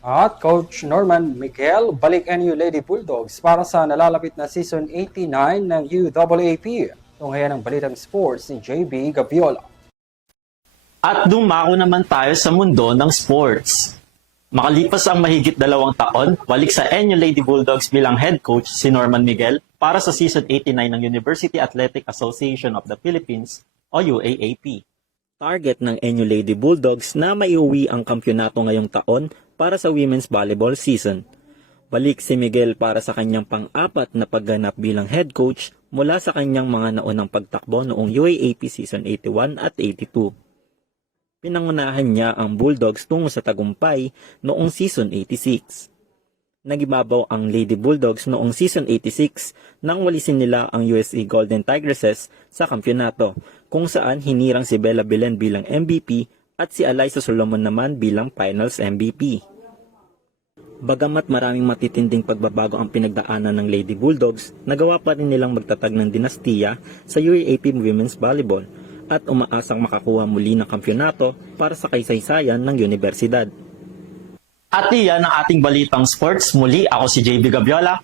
At Coach Norman Miguel, balik NU Lady Bulldogs para sa nalalapit na Season 89 ng UAAP. Tunghayan ng Balitang Sports ni JB Gabiola. At dumako naman tayo sa mundo ng sports. Makalipas ang mahigit 2 taon, balik sa NU Lady Bulldogs bilang head coach si Norman Miguel para sa Season 89 ng University Athletic Association of the Philippines o UAAP. Target ng NU Lady Bulldogs na maiuwi ang kampyonato ngayong taon para sa women's volleyball season. Balik si Miguel para sa kanyang pang-apat na pagganap bilang head coach mula sa kanyang mga naunang pagtakbo noong UAAP Season 81 at 82. Pinangunahan niya ang Bulldogs tungo sa tagumpay noong Season 86. Nagibabaw ang Lady Bulldogs noong Season 86 nang walisin nila ang USA Golden Tigresses sa kampyonato, kung saan hinirang si Bella Belen bilang MVP at si Alyssa Solomon naman bilang Finals MVP. Bagamat maraming matitinding pagbabago ang pinagdaanan ng Lady Bulldogs, nagawa pa rin nilang magtatag ng dinastiya sa UAAP Women's Volleyball at umaasang makakuha muli ng kampyonato para sa kaysaysayan ng universidad. At iyan ang ating balitang sports. Muli ako si JB Gabiola